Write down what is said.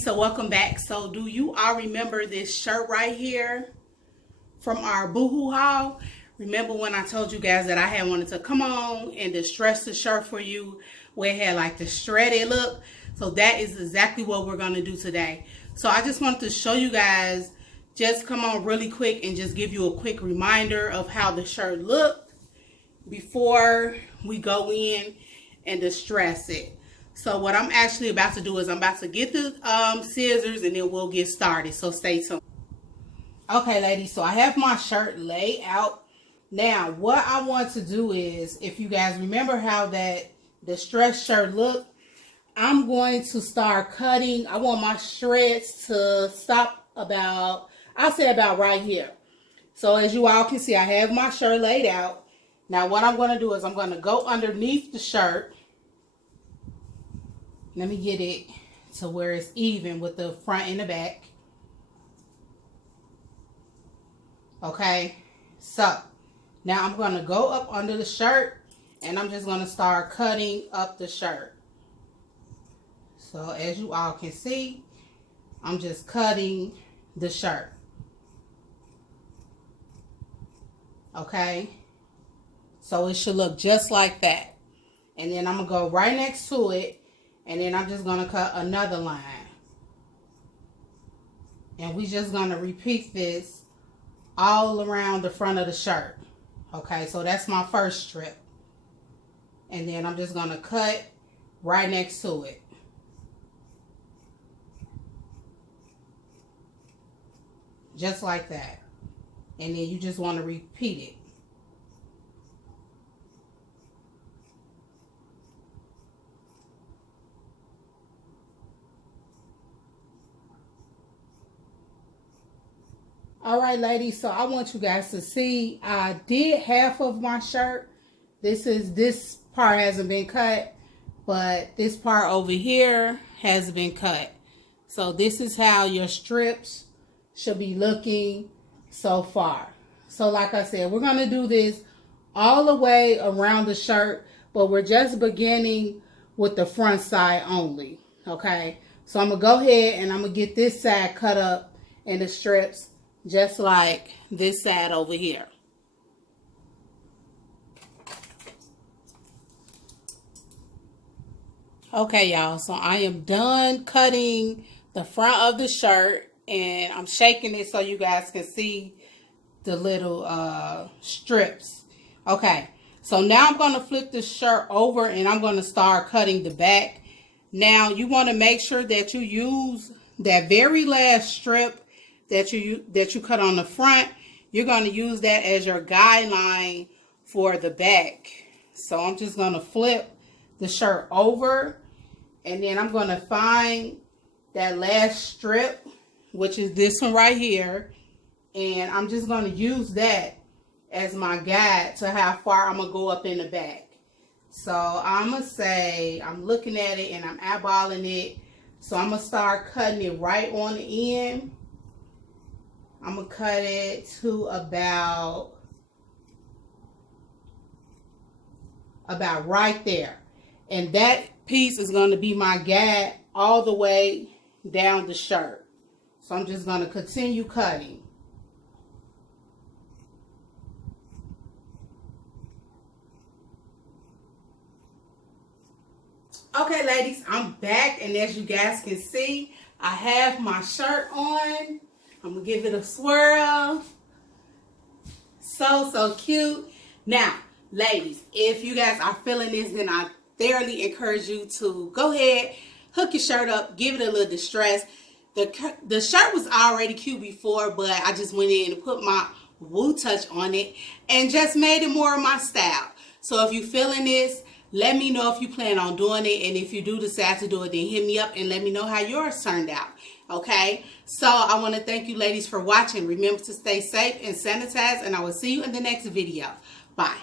ladies, so welcome back. So do you all remember this shirt right here from our Boohoo haul? Remember when I told you guys that I had wanted to come on and distress the shirt for you where it had like the shredded look? So that is exactly what we're going to do today. So I just wanted to show you guys, just come on really quick and just give you a quick reminder of how the shirt looked before we go in and distress it. So what I'm actually about to do is I'm about to get the scissors and then we'll get started. So stay tuned. Okay, ladies, so I have my shirt laid out. Now, what I want to do is, if you guys remember how that distressed shirt looked, I'm going to start cutting. I want my shreds to stop about, I'll say about right here. So as you all can see, I have my shirt laid out. Now, what I'm going to do is I'm going to go underneath the shirt. Let me get it to where it's even with the front and the back. Okay, so now I'm going to go up under the shirt and I'm just going to start cutting up the shirt. So as you all can see, I'm just cutting the shirt. Okay, so it should look just like that. And then I'm going to go right next to it. And then I'm just going to cut another line. And we're just going to repeat this all around the front of the shirt. Okay, so that's my first strip. And then I'm just going to cut right next to it. Just like that. And then you just want to repeat it. All right, ladies, so I want you guys to see I did half of my shirt. This part hasn't been cut, but this part over here has been cut. So this is how your strips should be looking so far. So like I said, we're going to do this all the way around the shirt, but we're just beginning with the front side only. Okay, so I'm going to go ahead and I'm going to get this side cut up in the strips, just like this side over here. Okay, y'all, so I am done cutting the front of the shirt and I'm shaking it so you guys can see the little strips. Okay, so now I'm going to flip the shirt over and I'm going to start cutting the back. Now you want to make sure that you use that very last strip that you cut on the front. You're going to use that as your guideline for the back. So I'm just going to flip the shirt over and then I'm going to find that last strip, which is this one right here, and I'm just going to use that as my guide to how far I'm going to go up in the back. So I'm going to say, I'm looking at it and I'm eyeballing it. So I'm going to start cutting it right on the end. I'm going to cut it to about right there. And that piece is going to be my guide all the way down the shirt. So I'm just going to continue cutting. Okay, ladies, I'm back. And as you guys can see, I have my shirt on. I'm going to give it a swirl. So cute. Now, ladies, if you guys are feeling this, then I thoroughly encourage you to go ahead, hook your shirt up, give it a little distress. The shirt was already cute before, but I just went in and put my woo touch on it and just made it more of my style. So if you're feeling this, let me know if you plan on doing it. And if you do decide to do it, then hit me up and let me know how yours turned out. Okay, so I want to thank you ladies for watching. Remember to stay safe and sanitize, and I will see you in the next video. Bye.